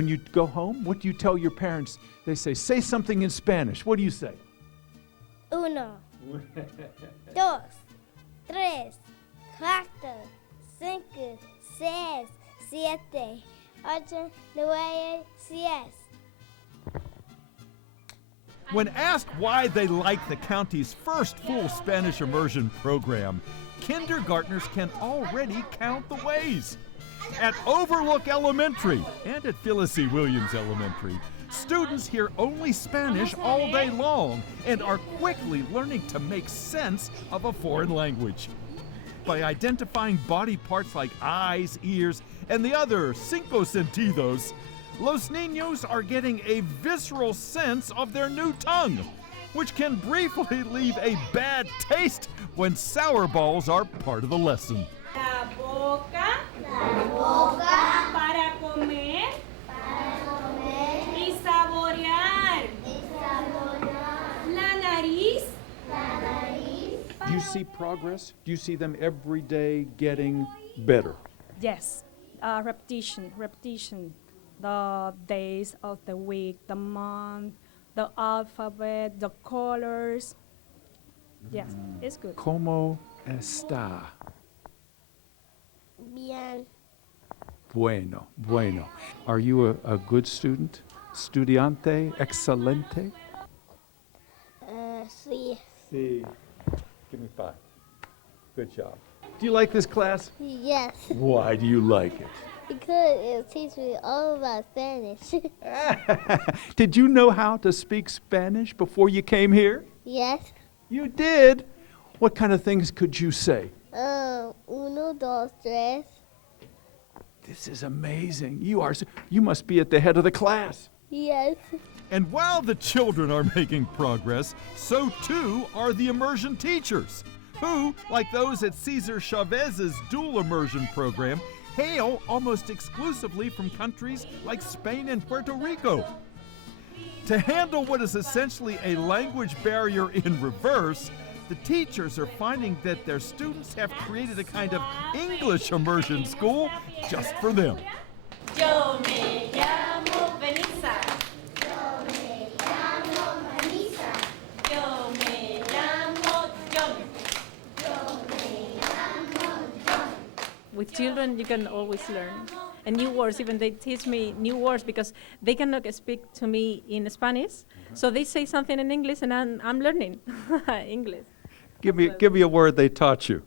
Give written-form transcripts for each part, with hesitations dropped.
When you go home, what do you tell your parents? They say something in Spanish. What do you say? Uno, dos, tres, cuatro, cinco, seis, siete, ocho, nueve, diez. When asked why they like the county's first full Spanish immersion program, kindergartners can already count the ways. At Overlook Elementary and at Phyllis E. Williams Elementary, students hear only Spanish all day long and are quickly learning to make sense of a foreign language. By identifying body parts like eyes, ears, and the other cinco sentidos, Los Niños are getting a visceral sense of their new tongue, which can briefly leave a bad taste when sour balls are part of the lesson. La boca, para comer, y saborear. La nariz. Do you see progress? Do you see them every day getting better? Yes, repetition. The days of the week, the month, the alphabet, the colors. Yes, it's good. ¿Cómo está? Bien. Bueno. Are you a good student? Estudiante excelente? Sí. Sí. Give me 5. Good job. Do you like this class? Yes. Why do you like it? Because it teaches me all about Spanish. Did you know how to speak Spanish before you came here? Yes. You did? What kind of things could you say? Uno, dos, tres. This is amazing. You must be at the head of the class. Yes. And while the children are making progress, so too are the immersion teachers, who, like those at Cesar Chavez's dual immersion program, hail almost exclusively from countries like Spain and Puerto Rico. To handle what is essentially a language barrier in reverse, the teachers are finding that their students have created a kind of English immersion school just for them. Yo me llamo Benissa. Yo me llamo Manisa. Yo me llamo John. Yo me llamo John. With children, you can always learn. And new words, even they teach me new words because they cannot speak to me in Spanish. So they say something in English and I'm learning English. Give me a word they taught you.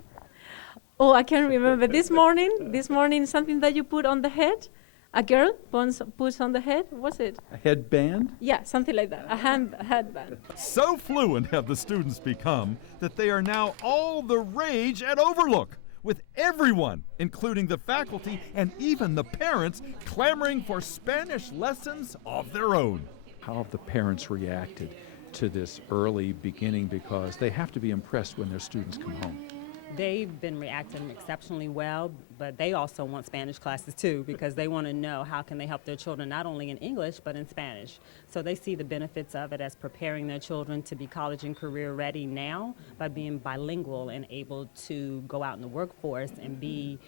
Oh, I can't remember. This morning, something that you put on the head. A girl puts on the head. What's it? A headband? Yeah, something like that. A headband. So fluent have the students become that they are now all the rage at Overlook, with everyone, including the faculty and even the parents, clamoring for Spanish lessons of their own. How have the parents reacted to this early beginning, because they have to be impressed when their students come home? They've been reacting exceptionally well, but they also want Spanish classes too, because they want to know how can they help their children not only in English but in Spanish. So they see the benefits of it as preparing their children to be college and career ready now by being bilingual and able to go out in the workforce and be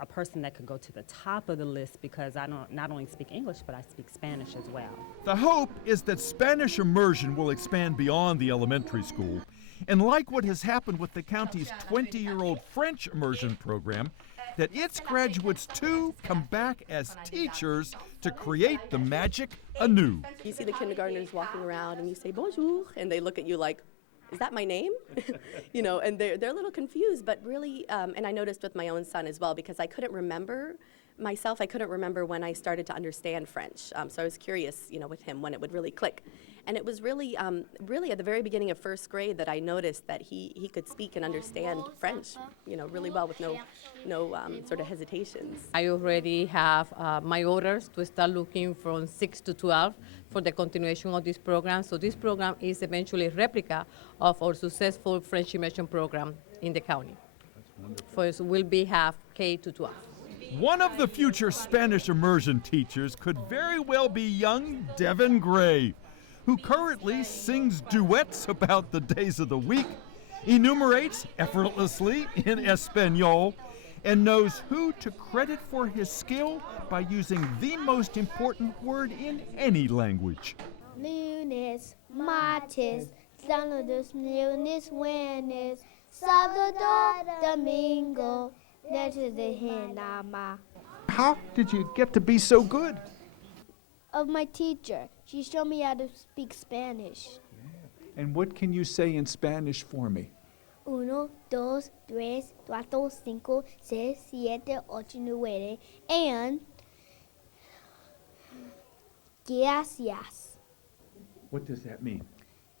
a person that could go to the top of the list, because I don't not only speak English, but I speak Spanish as well. The hope is that Spanish immersion will expand beyond the elementary school, and like what has happened with the county's 20-year-old French immersion program, that its graduates too come back as teachers to create the magic anew. You see the kindergartners walking around and you say bonjour, and they look at you like, is that my name? You know, and they're a little confused, but really, and I noticed with my own son as well, because I couldn't remember myself, I couldn't remember when I started to understand French. So I was curious, you know, with him when it would really click. And it was really at the very beginning of first grade that I noticed that he could speak and understand French, you know, really well with no sort of hesitations. I already have my orders to start looking from 6 to 12 for the continuation of this program. So this program is eventually a replica of our successful French immersion program in the county. First will be half K to 12. One of the future Spanish immersion teachers could very well be young Devin Gray, who currently sings duets about the days of the week, enumerates effortlessly in Espanol, and knows who to credit for his skill by using the most important word in any language. Lunes, martes, sábados, lunes, buenos, sábado, domingo, leches de Hinama. How did you get to be so good? Of my teacher. She showed me how to speak Spanish. And what can you say in Spanish for me? 1, 2, 3, 4, 5, 6, 7, 8, 9, and gracias. What does that mean?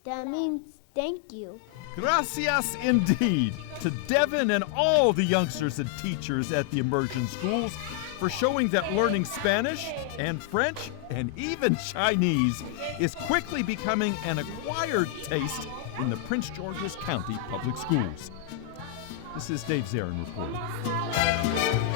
That means thank you. Gracias indeed to Devin and all the youngsters and teachers at the immersion schools for showing that learning Spanish and French and even Chinese is quickly becoming an acquired taste in the Prince George's County Public Schools. This is Dave Zarin reporting.